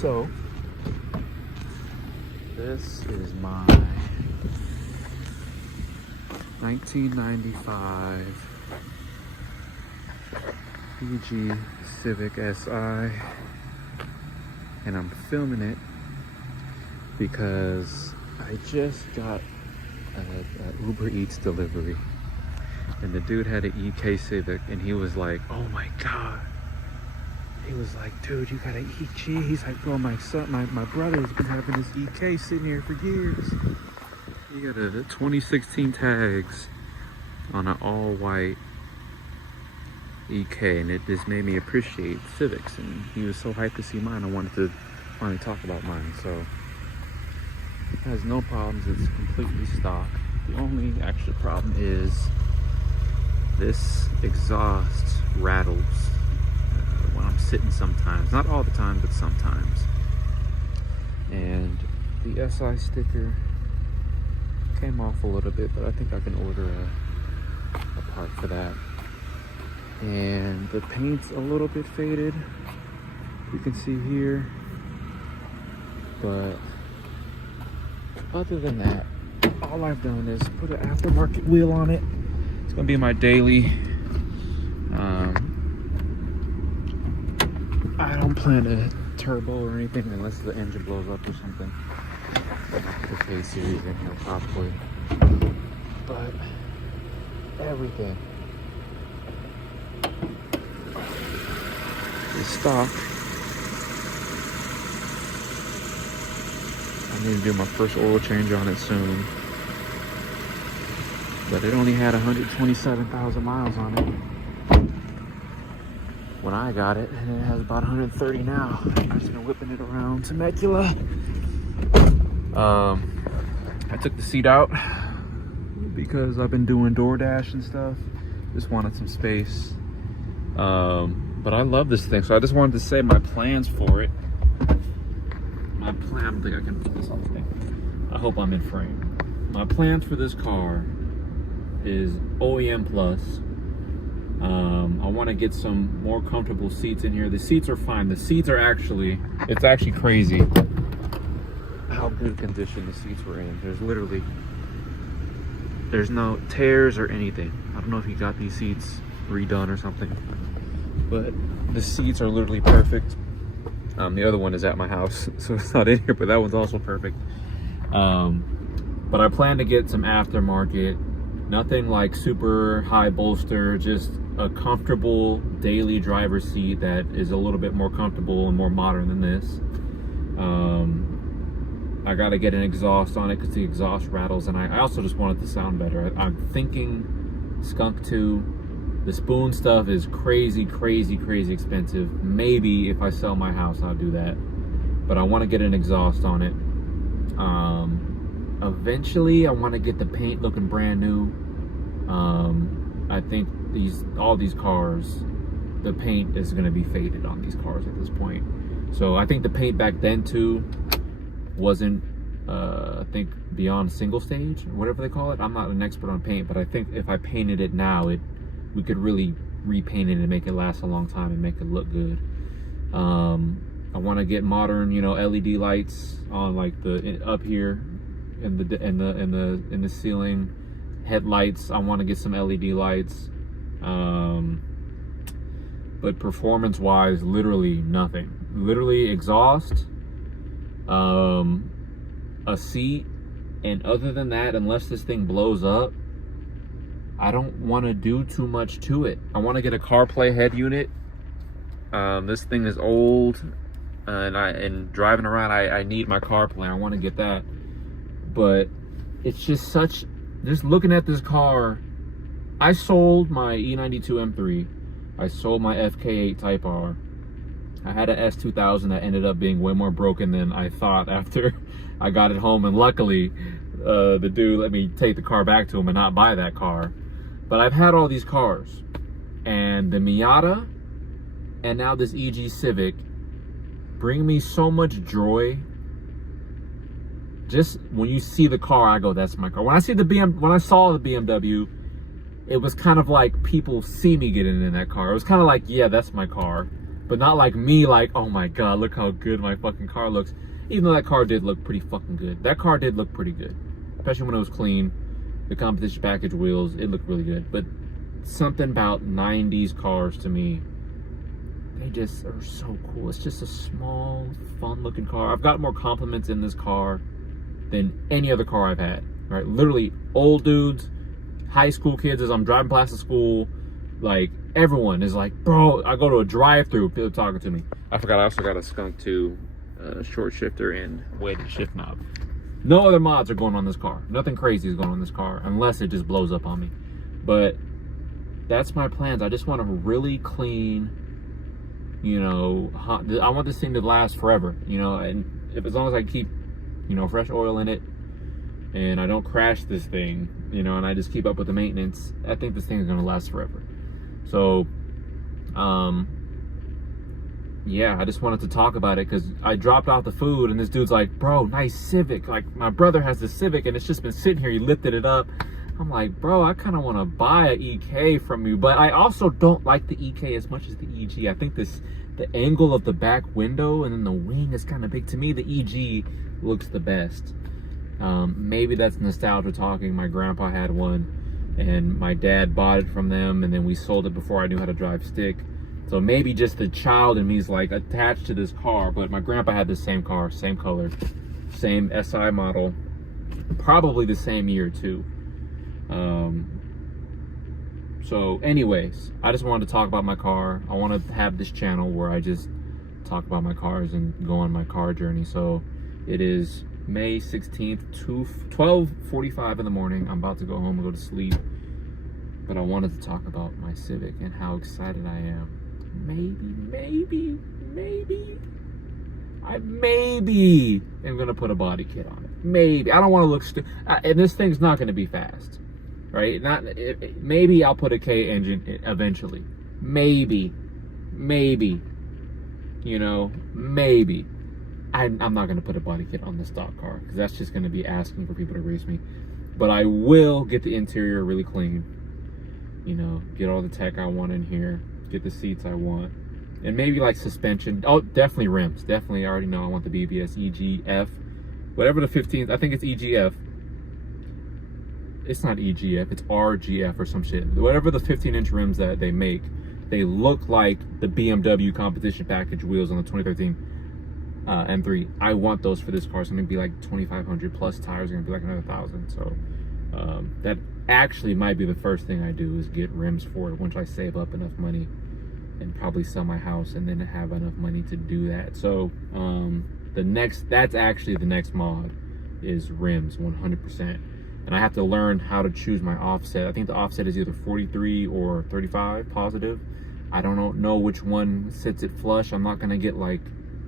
So this is my 1995 PG Civic SI, and I'm filming it because I just got a Uber Eats delivery, and the dude had an EK Civic, and he was like, oh my god, he was like, dude, you got an EG? He's like, bro, my brother's been having this EK sitting here for years. He got a 2016 tags on an all-white EK, and it just made me appreciate Civics, and he was so hyped to see mine. I wanted to finally talk about mine. So it has no problems, it's completely stock. The only actual problem is this exhaust rattles when I'm sitting sometimes. Not all the time, but sometimes. And the SI sticker came off a little bit, but I think I can order a part for that. And the paint's a little bit faded, you can see here, but other than that, all I've done is put an aftermarket wheel on it. It's gonna be my daily. I don't plan to turbo or anything unless the engine blows up or something. The K series in here probably, but everything is stock. I need to do my first oil change on it soon, but it only had 127,000 miles on it when I got it, and it has about 130 now. I've just been whipping it around Temecula. I took the seat out because I've been doing DoorDash and stuff. Just wanted some space. But I love this thing, so I just wanted to say my plans for it. My plan, I don't think I can put this on the thing. I hope I'm in frame. My plans for this car is OEM plus. I want to get some more comfortable seats in here. The seats are fine. The seats are actually, it's actually crazy how good condition the seats were in. There's no tears or anything. I don't know if he got these seats redone or something, but the seats are literally perfect. The other one is at my house, so it's not in here, but that one's also perfect. But I plan to get some aftermarket, nothing like super high bolster, just a comfortable daily driver seat that is a little bit more comfortable and more modern than this. I gotta get an exhaust on it because the exhaust rattles, and I also just want it to sound better. I'm thinking Skunk 2. The spoon stuff is crazy expensive. Maybe if I sell my house, I'll do that. But I want to get an exhaust on it. Eventually, I want to get the paint looking brand new. I think all these cars, the paint is going to be faded on these cars at this point. So I think the paint back then too wasn't, I think, beyond single stage, whatever they call it. I'm not an expert on paint, but I think if I painted it now, we could really repaint it and make it last a long time and make it look good. I want to get modern, LED lights on like the up here in the ceiling, headlights. I want to get some LED lights. But performance wise, literally nothing. Literally exhaust, a seat, and other than that, unless this thing blows up, I don't want to do too much to it. I want to get a CarPlay head unit. This thing is old, and driving around, I need my CarPlay. I want to get that, but it's just looking at this car. I sold my E92 M3. I sold my FK8 Type R. I had an S2000 that ended up being way more broken than I thought after I got it home, and luckily the dude let me take the car back to him and not buy that car. But I've had all these cars, and the Miata and now this EG Civic bring me so much joy. Just when you see the car, I go, that's my car. When I saw the BMW, it was kind of like people see me getting in that car. It was kind of like, yeah, that's my car. But not like me, like, oh my God, look how good my fucking car looks. Even though that car did look pretty fucking good. That car did look pretty good. Especially when it was clean. The competition package wheels, it looked really good. But something about 90s cars to me, they just are so cool. It's just a small, fun looking car. I've got more compliments in this car than any other car I've had. Right? Literally old dudes, high school kids as I'm driving past the school, like everyone is like, bro, I go to a drive-through, people talking to me. I forgot I also got a skunk too, short shifter and weighted shift knob. No other mods are going on this car. Nothing crazy is going on this car unless it just blows up on me. But that's my plans. I just want a really clean, you know, I want this thing to last forever, you know, and if as long as I keep, you know, fresh oil in it and I don't crash this thing, you know, and I just keep up with the maintenance, I think this thing is going to last forever. So, yeah, I just wanted to talk about it because I dropped off the food and this dude's like, bro, nice Civic. Like, my brother has the Civic and it's just been sitting here. He lifted it up. I'm like, bro, I kind of want to buy an EK from you, but I also don't like the EK as much as the EG. I think the angle of the back window and then the wing is kind of big. To me, the EG looks the best. Maybe that's nostalgia talking. My grandpa had one and my dad bought it from them and then we sold it before I knew how to drive stick. So maybe just the child in me is like attached to this car, but my grandpa had the same car, same color, same SI model, probably the same year too. So anyways, I just wanted to talk about my car. I want to have this channel where I just talk about my cars and go on my car journey. So it is May 16th, 12:45 in the morning. I'm about to go home and go to sleep. But I wanted to talk about my Civic and how excited I am. Maybe I am gonna put a body kit on it. Maybe. I don't want to look stupid. And this thing's not gonna be fast, right? Maybe I'll put a K engine eventually. Maybe, you know, maybe. I'm not gonna put a body kit on the stock car because that's just gonna be asking for people to race me. But I will get the interior really clean. You know, get all the tech I want in here, get the seats I want, and maybe like suspension. Oh, definitely rims. Definitely, I already know I want the BBS EGF, whatever the 15th. I think it's EGF. It's not EGF. It's RGF or some shit. Whatever the 15-inch rims that they make, they look like the BMW competition package wheels on the 2013 M3. I want those for this car. So I'm gonna be like 2,500 plus tires are gonna be like another 1,000. So that actually might be the first thing I do is get rims for it once I save up enough money and probably sell my house and then have enough money to do that. So that's actually the next mod is rims 100%. And I have to learn how to choose my offset. I think the offset is either 43 or 35 positive. I don't know which one sits it flush. I'm not gonna get like,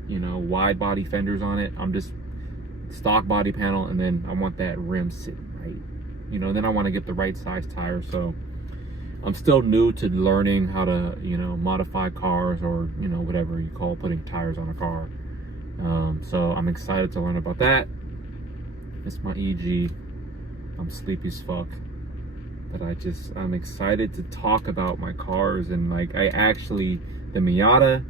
you know, wide body fenders on it. I'm just stock body panel, and then I want that rim sitting right. You know, then I want to get the right size tire. So I'm still new to learning how to, you know, modify cars or, you know, whatever you call putting tires on a car. So I'm excited to learn about that. It's my EG. I'm sleepy as fuck. But I'm excited to talk about my cars. And like, the Miata,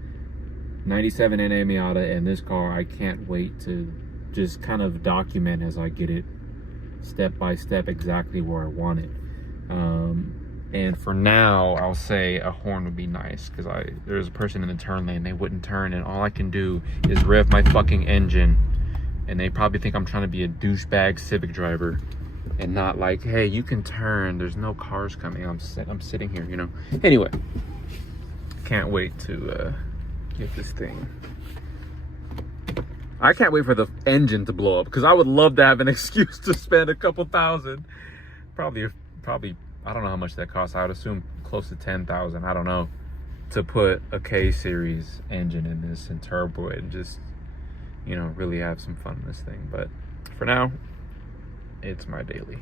97 NA Miata, and this car, I can't wait to just kind of document as I get it step by step exactly where I want it. And for now, I'll say a horn would be nice because there's a person in the turn lane, they wouldn't turn, and all I can do is rev my fucking engine, and they probably think I'm trying to be a douchebag Civic driver and not like, hey, you can turn, there's no cars coming, I'm sitting here, you know. Anyway, can't wait to get this thing. I can't wait for the engine to blow up because I would love to have an excuse to spend a couple thousand. Probably, I don't know how much that costs. I would assume close to 10,000. I don't know, to put a K-series engine in this and turbo it and just, you know, really have some fun in this thing. But for now, it's my daily.